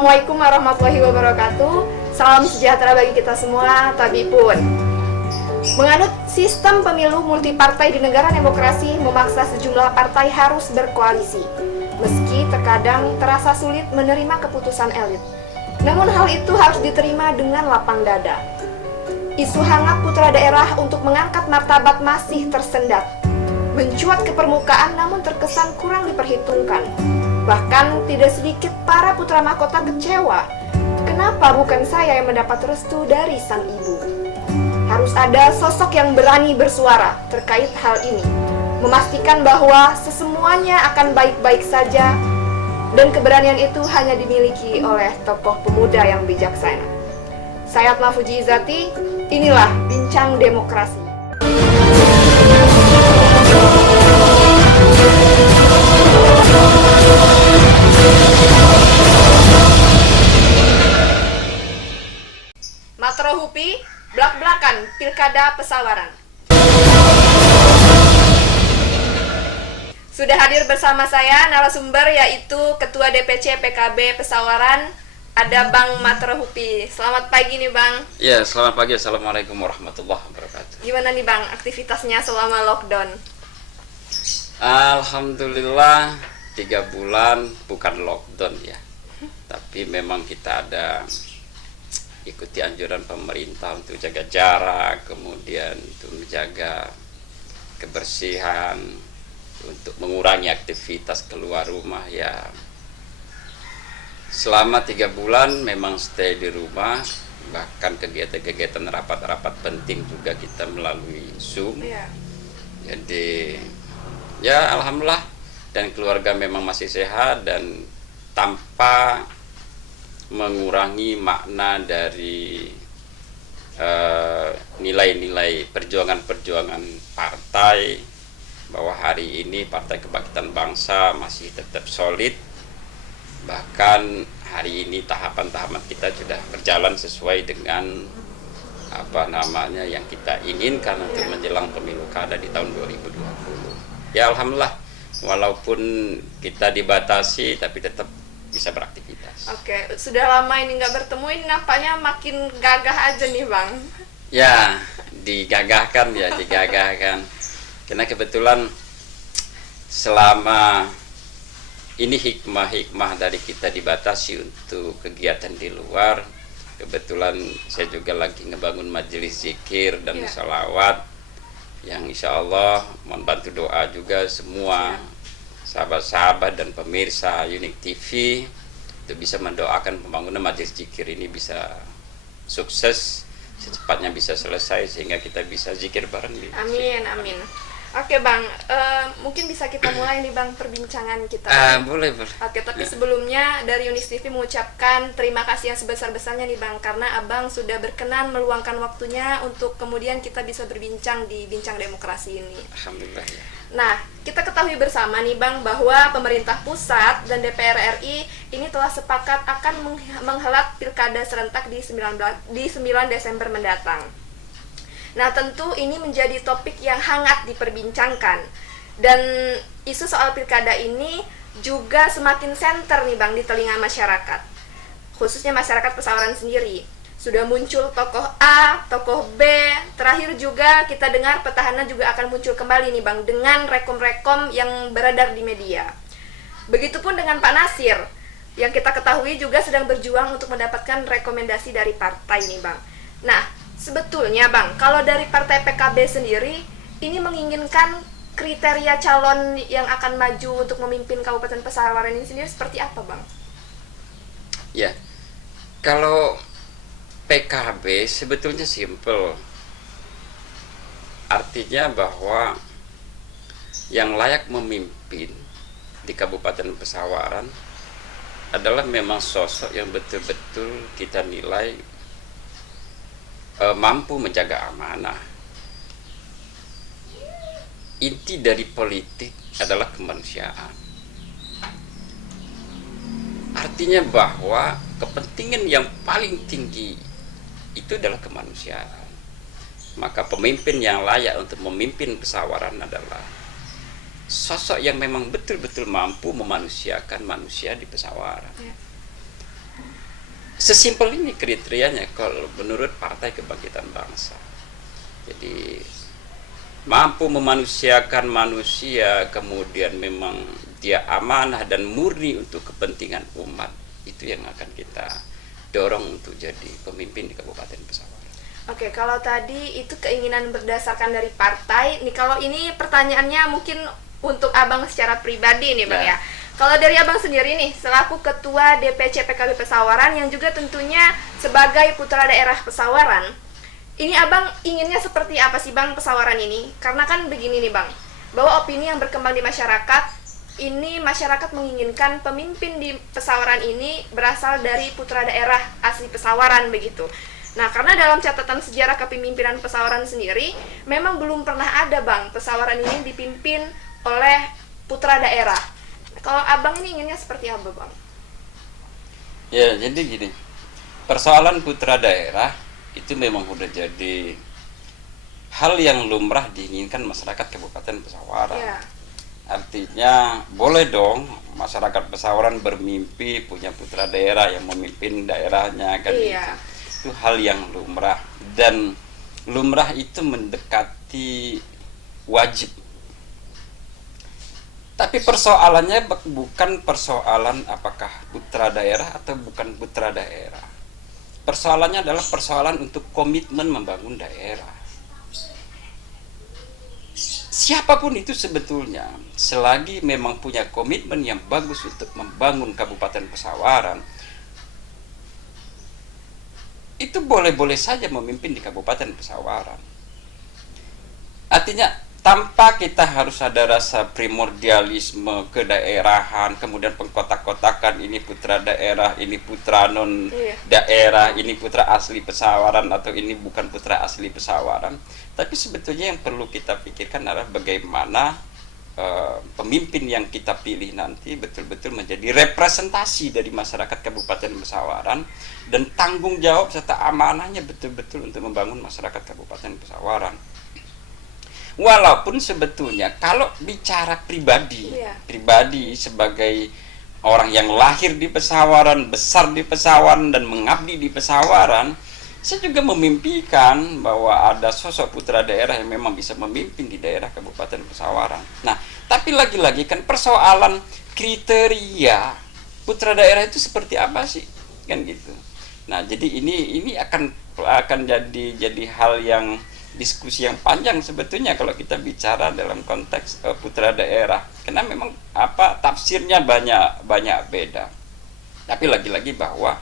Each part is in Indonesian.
Assalamualaikum warahmatullahi wabarakatuh. Salam sejahtera bagi kita semua, tabipun. Menganut sistem pemilu multipartai di negara demokrasi memaksa sejumlah partai harus berkoalisi, meski terkadang terasa sulit menerima keputusan elit. Namun hal itu harus diterima dengan lapang dada. Isu hangat putra daerah untuk mengangkat martabat masih tersendat, mencuat ke permukaan namun terkesan kurang diperhitungkan. Bahkan tidak sedikit para putra mahkota kecewa. Kenapa bukan saya yang mendapat restu dari sang ibu? Harus ada sosok yang berani bersuara terkait hal ini, memastikan bahwa sesemuanya akan baik-baik saja, dan keberanian itu hanya dimiliki oleh tokoh pemuda yang bijaksana. Saya Atma Fuji Izati, inilah Bincang Demokrasi. Matro Hupi, blak-blakan Pilkada Pesawaran. Sudah hadir bersama saya narasumber yaitu Ketua DPC PKB Pesawaran, ada Bang Matro Hupi. Selamat pagi nih Bang. Ya, selamat pagi. Assalamualaikum warahmatullahi wabarakatuh. Gimana nih Bang aktivitasnya selama lockdown? Alhamdulillah 3 bulan bukan lockdown ya, tapi memang kita ada ikuti anjuran pemerintah untuk jaga jarak, kemudian untuk menjaga kebersihan, untuk mengurangi aktivitas keluar rumah ya. Selama 3 bulan memang stay di rumah, bahkan kegiatan-kegiatan rapat-rapat penting juga kita melalui Zoom. Jadi ya alhamdulillah, dan keluarga memang masih sehat dan tanpa mengurangi makna dari nilai-nilai perjuangan-perjuangan partai, bahwa hari ini Partai Kebangkitan Bangsa masih tetap solid. Bahkan hari ini tahapan-tahapan kita sudah berjalan sesuai dengan yang kita inginkan untuk menjelang pemilu kada di tahun 2020. Ya alhamdulillah, walaupun kita dibatasi tapi tetap bisa beraktivitas. Oke, sudah lama ini nggak bertemu, ini nampaknya makin gagah aja nih Bang. Ya, digagahkan. Karena kebetulan selama ini hikmah dari kita dibatasi untuk kegiatan di luar. Kebetulan saya juga lagi ngebangun majelis zikir dan sholawat, yang insya Allah mohon bantu doa juga semua sahabat-sahabat dan pemirsa Unik TV untuk bisa mendoakan pembangunan majelis zikir ini bisa sukses, secepatnya bisa selesai sehingga kita bisa zikir bareng di Amin, amin. Oke Bang, mungkin bisa kita mulai nih Bang perbincangan kita. Boleh. Oke, tapi sebelumnya dari Unik TV mengucapkan terima kasih yang sebesar-besarnya nih Bang, karena Abang sudah berkenan meluangkan waktunya untuk kemudian kita bisa berbincang di Bincang Demokrasi ini. Alhamdulillah ya. Nah, kita ketahui bersama nih Bang bahwa pemerintah pusat dan DPR RI ini telah sepakat akan menghelat pilkada serentak di 9 Desember mendatang. Nah, tentu ini menjadi topik yang hangat diperbincangkan, dan isu soal pilkada ini juga semakin senter nih Bang di telinga masyarakat, khususnya masyarakat Pesawaran sendiri. Sudah muncul tokoh A, tokoh B, terakhir juga kita dengar petahana juga akan muncul kembali nih Bang dengan rekom-rekom yang beredar di media. Begitupun dengan Pak Nasir, yang kita ketahui juga sedang berjuang untuk mendapatkan rekomendasi dari partai nih Bang. Nah, sebetulnya Bang, kalau dari partai PKB sendiri, ini menginginkan kriteria calon yang akan maju untuk memimpin Kabupaten Pesawaran ini sendiri seperti apa Bang? Ya, kalau PKB sebetulnya simple. Artinya bahwa yang layak memimpin di Kabupaten Pesawaran adalah memang sosok yang betul-betul kita nilai mampu menjaga amanah. Inti dari politik adalah kemanusiaan. Artinya bahwa kepentingan yang paling tinggi itu adalah kemanusiaan. Maka pemimpin yang layak untuk memimpin Pesawaran adalah sosok yang memang betul-betul mampu memanusiakan manusia di Pesawaran. Sesimpel ini kriterianya kalau menurut Partai Kebangkitan Bangsa. Jadi mampu memanusiakan manusia, kemudian memang dia amanah dan murni untuk kepentingan umat, itu yang akan kita dorong untuk jadi pemimpin di Kabupaten Pesawaran. Oke, kalau tadi itu keinginan berdasarkan dari partai, nih kalau ini pertanyaannya mungkin untuk Abang secara pribadi nih Bang ya. Kalau dari Abang sendiri nih, selaku Ketua DPC PKB Pesawaran yang juga tentunya sebagai putra daerah Pesawaran, ini Abang inginnya seperti apa sih Bang Pesawaran ini? Karena kan begini nih Bang, bahwa opini yang berkembang di masyarakat, ini masyarakat menginginkan pemimpin di Pesawaran ini berasal dari putra daerah asli Pesawaran begitu. Nah, karena dalam catatan sejarah kepemimpinan Pesawaran sendiri, memang belum pernah ada Bang Pesawaran ini dipimpin oleh putra daerah. Kalau Abang ini inginnya seperti apa Bang? Ya, jadi gini, persoalan putra daerah itu memang udah jadi hal yang lumrah diinginkan masyarakat Kabupaten Pesawaran. Ya. Artinya boleh dong masyarakat Pesawaran bermimpi punya putra daerah yang memimpin daerahnya kan. Iya. Itu hal yang lumrah, dan lumrah itu mendekati wajib. Tapi persoalannya bukan persoalan apakah putra daerah atau bukan putra daerah. Persoalannya adalah persoalan untuk komitmen membangun daerah. Siapapun itu sebetulnya, selagi memang punya komitmen yang bagus untuk membangun Kabupaten Pesawaran, itu boleh-boleh saja memimpin di Kabupaten Pesawaran. Artinya tanpa kita harus ada rasa primordialisme kedaerahan, kemudian pengkotak-kotakan ini putra daerah, ini putra non daerah, ini putra asli Pesawaran atau ini bukan putra asli Pesawaran. Tapi sebetulnya yang perlu kita pikirkan adalah bagaimana pemimpin yang kita pilih nanti betul-betul menjadi representasi dari masyarakat Kabupaten Pesawaran, dan tanggung jawab serta amanahnya betul-betul untuk membangun masyarakat Kabupaten Pesawaran. Walaupun sebetulnya kalau bicara pribadi, pribadi sebagai orang yang lahir di Pesawaran, besar di Pesawaran dan mengabdi di Pesawaran, saya juga memimpikan bahwa ada sosok putra daerah yang memang bisa memimpin di daerah Kabupaten Pesawaran. Nah, tapi lagi-lagi kan persoalan kriteria putra daerah itu seperti apa sih? Kan gitu. Nah, jadi ini akan jadi hal yang diskusi yang panjang sebetulnya kalau kita bicara dalam konteks putra daerah, karena memang tafsirnya banyak beda. Tapi lagi-lagi bahwa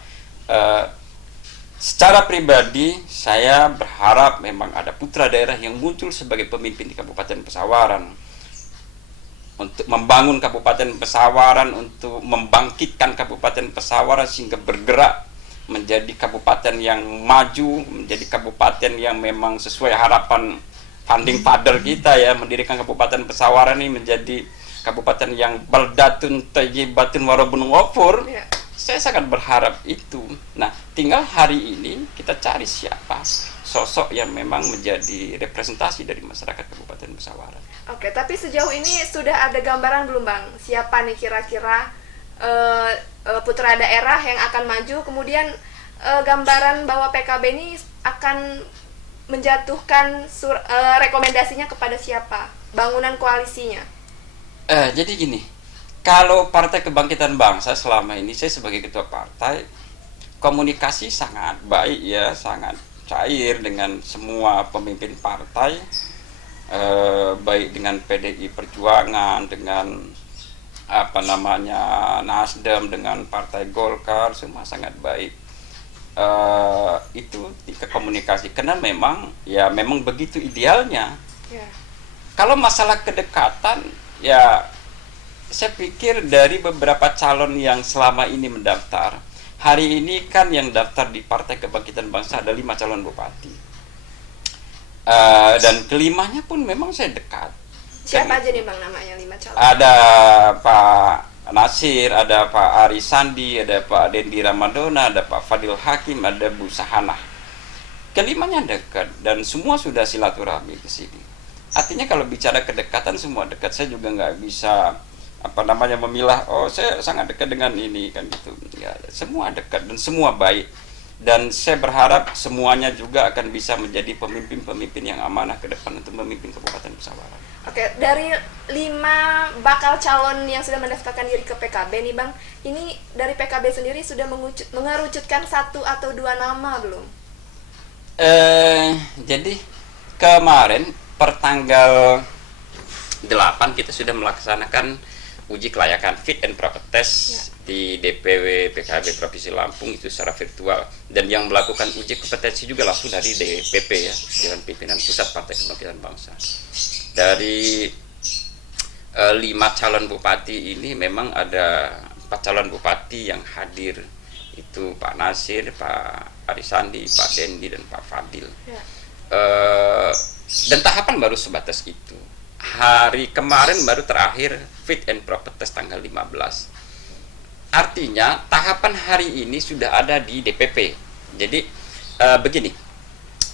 secara pribadi saya berharap memang ada putra daerah yang muncul sebagai pemimpin di Kabupaten Pesawaran untuk membangun Kabupaten Pesawaran, untuk membangkitkan Kabupaten Pesawaran sehingga bergerak menjadi kabupaten yang maju, menjadi kabupaten yang memang sesuai harapan founding father kita ya, mendirikan Kabupaten Pesawaran ini menjadi kabupaten yang baldatun thayyibatun warabun ghafur. Saya sangat berharap itu. Nah, tinggal hari ini kita cari siapa sosok yang memang menjadi representasi dari masyarakat Kabupaten Pesawaran. Oke, tapi sejauh ini sudah ada gambaran belum Bang? Siapa nih kira-kira putra daerah yang akan maju, kemudian gambaran bahwa PKB ini akan menjatuhkan rekomendasinya kepada siapa, bangunan koalisinya? Jadi gini, kalau Partai Kebangkitan Bangsa selama ini saya sebagai ketua partai, komunikasi sangat baik ya, sangat cair dengan semua pemimpin partai, baik dengan PDI Perjuangan, dengan Nasdem, dengan Partai Golkar, semua sangat baik. Itu komunikasi, karena memang begitu idealnya. Kalau masalah kedekatan, ya saya pikir dari beberapa calon yang selama ini mendaftar, hari ini kan yang daftar di Partai Kebangkitan Bangsa ada 5 calon bupati, dan kelimanya pun memang saya dekat. Siapa aja nih Bang namanya 5 calon? Ada Pak Nasir, ada Pak Ari Sandi, ada Pak Dendi Ramadona, ada Pak Fadil Hakim, ada Bu Sahanah. Kelimanya dekat dan semua sudah silaturahmi ke sini. Artinya kalau bicara kedekatan semua dekat. Saya juga nggak bisa memilah, oh saya sangat dekat dengan ini kan gitu. Ya, semua dekat dan semua baik. Dan saya berharap semuanya juga akan bisa menjadi pemimpin-pemimpin yang amanah ke depan untuk memimpin Kabupaten Pesawaran. Oke, dari 5 bakal calon yang sudah mendaftarkan diri ke PKB nih Bang, ini dari PKB sendiri sudah mengerucutkan 1 atau 2 nama belum? Jadi kemarin pertanggal 8 kita sudah melaksanakan uji kelayakan fit and proper test di DPW PKB Provinsi Lampung itu secara virtual, dan yang melakukan uji kompetensi juga langsung dari DPP ya, Dewan Pimpinan Pusat Partai Kebangkitan Bangsa. Dari 5 calon bupati ini memang ada 4 calon bupati yang hadir, itu Pak Nasir, Pak Arisandi, Pak Dendi, dan Pak Fadil. Dan tahapan baru sebatas itu. Hari kemarin baru terakhir fit and proper test tanggal 15. Artinya tahapan hari ini sudah ada di DPP. Jadi begini,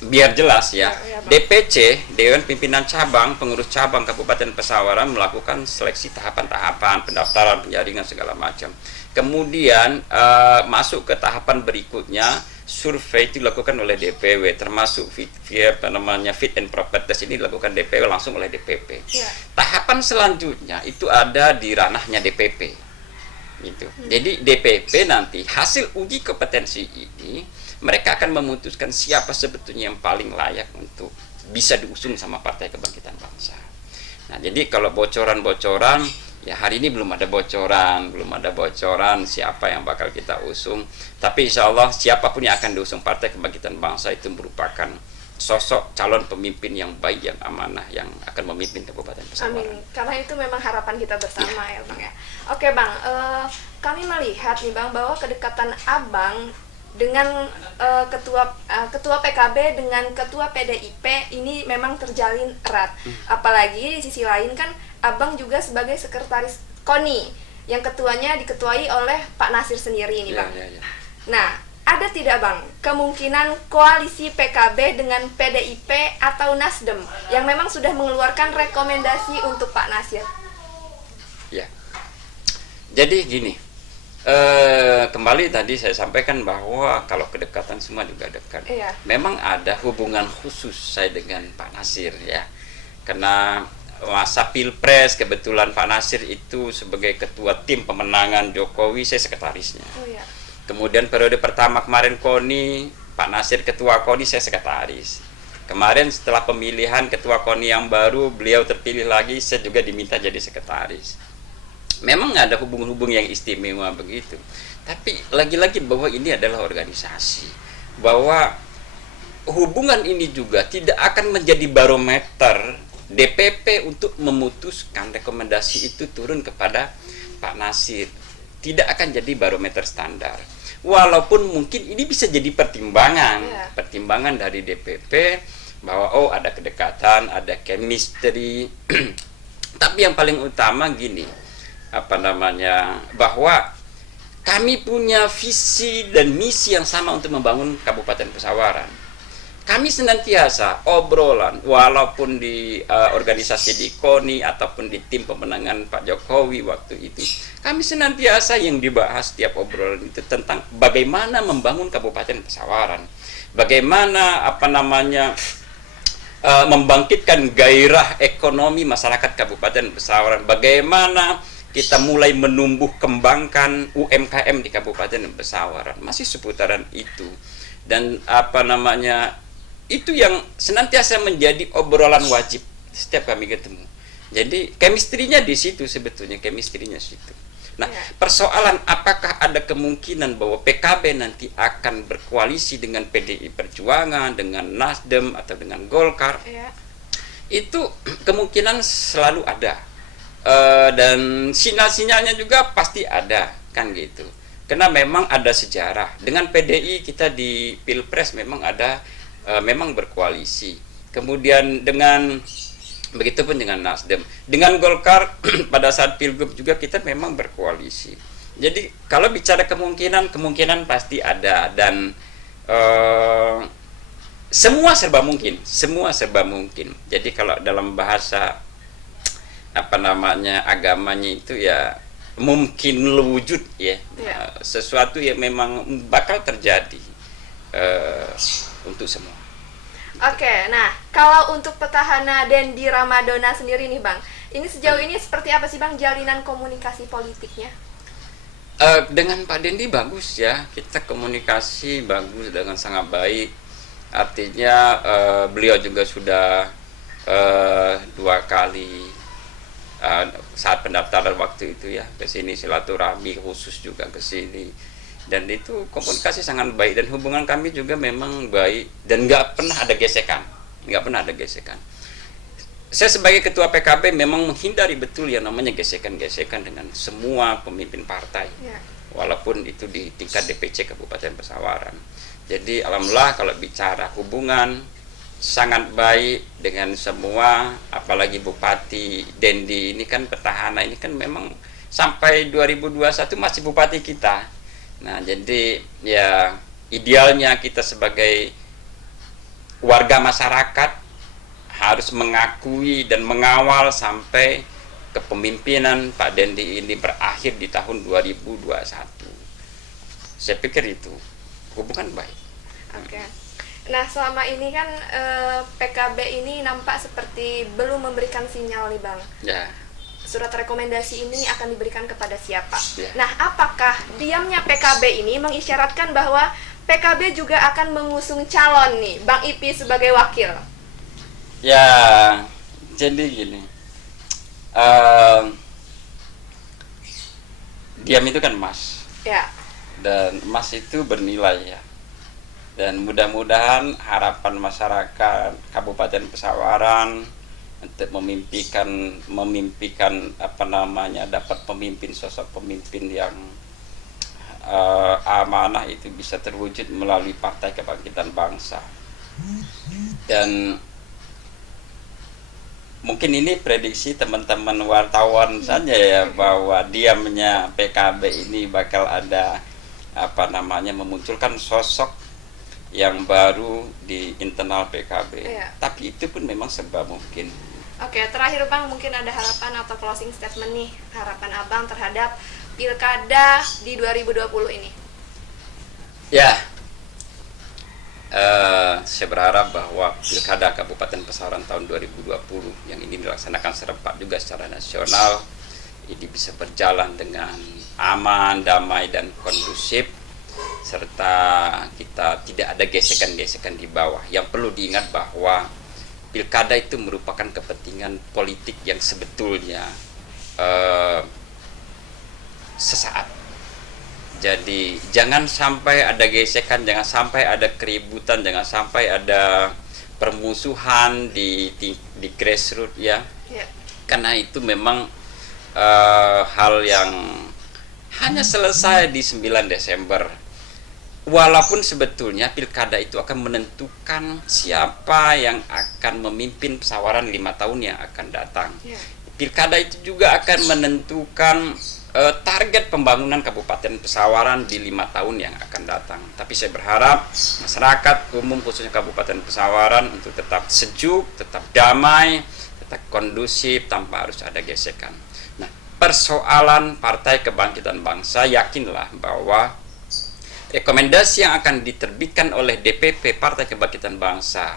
biar jelas ya, DPC, Dewan Pimpinan Cabang, pengurus cabang Kabupaten Pesawaran melakukan seleksi tahapan-tahapan, pendaftaran, penjaringan segala macam. Kemudian masuk ke tahapan berikutnya, survei itu dilakukan oleh DPW, termasuk fit and proper test ini dilakukan DPW langsung oleh DPP. Tahapan selanjutnya itu ada di ranahnya DPP. Gitu. Jadi DPP nanti hasil uji kompetensi ini mereka akan memutuskan siapa sebetulnya yang paling layak untuk bisa diusung sama Partai Kebangkitan Bangsa. Nah, jadi kalau bocoran-bocoran, ya hari ini belum ada bocoran siapa yang bakal kita usung. Tapi insya Allah siapapun yang akan diusung Partai Kebangkitan Bangsa itu merupakan sosok calon pemimpin yang baik, yang amanah, yang akan memimpin Kabupaten Pesawaran. Amin. Karena itu memang harapan kita bersama ya Bang ya. Oke Bang, kami melihat nih Bang bahwa kedekatan Abang dengan ketua PKB dengan ketua PDIP ini memang terjalin erat. Apalagi di sisi lain kan Abang juga sebagai sekretaris KONI yang ketuanya diketuai oleh Pak Nasir sendiri ini Bang. Nah, ada tidak Bang kemungkinan koalisi PKB dengan PDIP atau Nasdem yang memang sudah mengeluarkan rekomendasi untuk Pak Nasir? Ya. Jadi gini, kembali tadi saya sampaikan bahwa kalau kedekatan semua juga dekat. Memang ada hubungan khusus saya dengan Pak Nasir ya. Karena masa Pilpres kebetulan Pak Nasir itu sebagai ketua tim pemenangan Jokowi, saya sekretarisnya. Kemudian periode pertama kemarin KONI, Pak Nasir ketua KONI, saya sekretaris. Kemarin setelah pemilihan ketua KONI yang baru, beliau terpilih lagi, saya juga diminta jadi sekretaris. Memang ada hubung-hubung yang istimewa begitu. Tapi lagi-lagi bahwa ini adalah organisasi. Bahwa hubungan ini juga tidak akan menjadi barometer DPP untuk memutuskan rekomendasi itu turun kepada Pak Nasir. Tidak akan jadi barometer standar. Walaupun mungkin ini bisa jadi pertimbangan dari DPP bahwa ada kedekatan, ada chemistry. Tapi yang paling utama gini, bahwa kami punya visi dan misi yang sama untuk membangun Kabupaten Pesawaran. Kami senantiasa obrolan, walaupun di organisasi di KONI ataupun di tim pemenangan Pak Jokowi waktu itu, kami senantiasa yang dibahas setiap obrolan itu tentang bagaimana membangun Kabupaten Pesawaran, bagaimana membangkitkan gairah ekonomi masyarakat Kabupaten Pesawaran, bagaimana kita mulai menumbuh kembangkan UMKM di Kabupaten Pesawaran, masih seputaran itu. Dan itu yang senantiasa menjadi obrolan wajib setiap kami ketemu. Jadi chemistry-nya di situ sebetulnya, Nah, persoalan apakah ada kemungkinan bahwa PKB nanti akan berkoalisi dengan PDI Perjuangan, dengan Nasdem atau dengan Golkar? Itu kemungkinan selalu ada. Dan sinyal-sinyalnya juga pasti ada, kan gitu. Karena memang ada sejarah. Dengan PDI kita di Pilpres memang berkoalisi. Kemudian begitupun dengan Nasdem. Dengan Golkar pada saat Pilgub juga kita memang berkoalisi. Jadi kalau bicara kemungkinan pasti ada, dan semua serba mungkin. Jadi kalau dalam bahasa apa namanya agamanya itu ya mungkin wujud ya, sesuatu yang memang bakal terjadi untuk semua. Oke, nah kalau untuk petahana Dendi Ramadona sendiri nih Bang, ini sejauh ini seperti apa sih Bang jalinan komunikasi politiknya? Dengan Pak Dendi bagus ya, kita komunikasi bagus dengan sangat baik. Artinya beliau juga sudah 2 kali saat pendaftaran waktu itu ya ke sini, silaturahmi khusus juga ke sini, dan itu komunikasi sangat baik dan hubungan kami juga memang baik dan nggak pernah ada gesekan. Saya sebagai ketua PKB memang menghindari betul yang namanya gesekan-gesekan dengan semua pemimpin partai, walaupun itu di tingkat DPC Kabupaten Pesawaran. Jadi alhamdulillah kalau bicara hubungan sangat baik dengan semua, apalagi Bupati Dendi ini kan petahana, ini kan memang sampai 2021 masih bupati kita. Nah, jadi ya idealnya kita sebagai warga masyarakat harus mengakui dan mengawal sampai kepemimpinan Pak Dendi ini berakhir di tahun 2021. Saya pikir itu hubungan baik. Oke. Nah, selama ini kan PKB ini nampak seperti belum memberikan sinyal nih Bang. Ya. Surat rekomendasi ini akan diberikan kepada siapa? Ya. Nah, apakah diamnya PKB ini mengisyaratkan bahwa PKB juga akan mengusung calon nih, Bang Ipi sebagai wakil? Ya, jadi gini. Diam itu kan emas. Ya. Dan emas itu bernilai ya. Dan mudah-mudahan harapan masyarakat Kabupaten Pesawaran untuk memimpikan apa namanya dapat sosok pemimpin yang amanah itu bisa terwujud melalui Partai Kebangkitan Bangsa. Dan mungkin ini prediksi teman-teman wartawan saja ya, bahwa diamnya PKB ini bakal ada apa namanya memunculkan sosok yang baru di internal PKB. Tapi itu pun memang serba mungkin. Oke, terakhir Bang, mungkin ada harapan atau closing statement nih, harapan Abang terhadap Pilkada di 2020 ini. Ya, saya berharap bahwa Pilkada Kabupaten Pesawaran tahun 2020 yang ini dilaksanakan serempak juga secara nasional ini bisa berjalan dengan aman, damai, dan kondusif, serta kita tidak ada gesekan-gesekan di bawah. Yang perlu diingat bahwa pilkada itu merupakan kepentingan politik yang sebetulnya sesaat. Jadi jangan sampai ada gesekan, jangan sampai ada keributan, jangan sampai ada permusuhan di grassroots ya. Karena itu memang hal yang hanya selesai di 9 Desember. Walaupun sebetulnya pilkada itu akan menentukan siapa yang akan memimpin Pesawaran 5 tahun yang akan datang. Pilkada itu juga akan menentukan target pembangunan Kabupaten Pesawaran di 5 tahun yang akan datang. Tapi saya berharap masyarakat umum khususnya Kabupaten Pesawaran untuk tetap sejuk, tetap damai, tetap kondusif tanpa harus ada gesekan. Nah, persoalan Partai Kebangkitan Bangsa, yakinlah bahwa rekomendasi yang akan diterbitkan oleh DPP Partai Kebangkitan Bangsa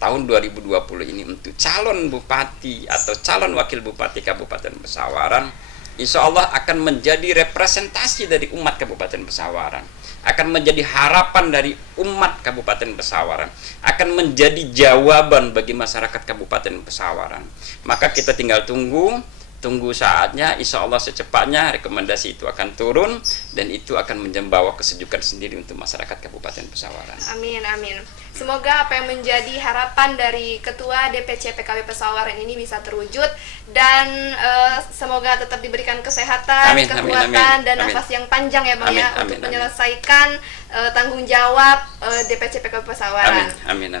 tahun 2020 ini untuk calon bupati atau calon wakil bupati Kabupaten Pesawaran, insya Allah akan menjadi representasi dari umat Kabupaten Pesawaran, akan menjadi harapan dari umat Kabupaten Pesawaran, akan menjadi jawaban bagi masyarakat Kabupaten Pesawaran. Maka kita tinggal tunggu saatnya, insya Allah secepatnya rekomendasi itu akan turun dan itu akan membawa kesejukan sendiri untuk masyarakat Kabupaten Pesawaran. Amin, amin. Semoga apa yang menjadi harapan dari Ketua DPC PKB Pesawaran ini bisa terwujud dan semoga tetap diberikan kesehatan, kekuatan, dan nafas yang panjang ya Bang ya untuk menyelesaikan tanggung jawab DPC PKB Pesawaran. Amin.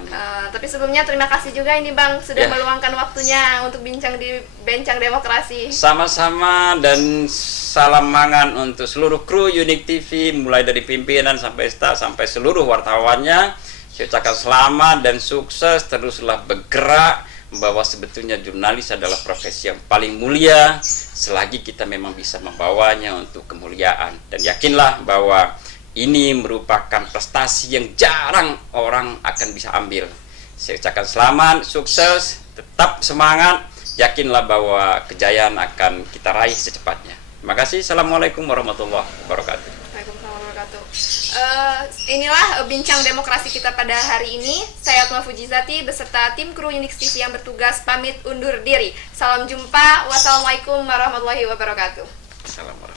Tapi sebelumnya terima kasih juga ini Bang sudah meluangkan waktunya untuk bincang di Bencang Demokrasi. Sama-sama, dan salam mangan untuk seluruh kru Unik TV, mulai dari pimpinan sampai staf sampai seluruh wartawannya. Saya ucapkan selamat dan sukses, teruslah bergerak bahwa sebetulnya jurnalis adalah profesi yang paling mulia selagi kita memang bisa membawanya untuk kemuliaan. Dan yakinlah bahwa ini merupakan prestasi yang jarang orang akan bisa ambil. Saya ucapkan selamat, sukses, tetap semangat, yakinlah bahwa kejayaan akan kita raih secepatnya. Terima kasih. Assalamualaikum warahmatullahi wabarakatuh. Waalaikumsalam warahmatullahi wabarakatuh. Inilah bincang demokrasi kita pada hari ini. Saya Atma Fujizati beserta tim kru Unix TV yang bertugas pamit undur diri. Salam jumpa. Wassalamualaikum warahmatullahi wabarakatuh. Assalamualaikum.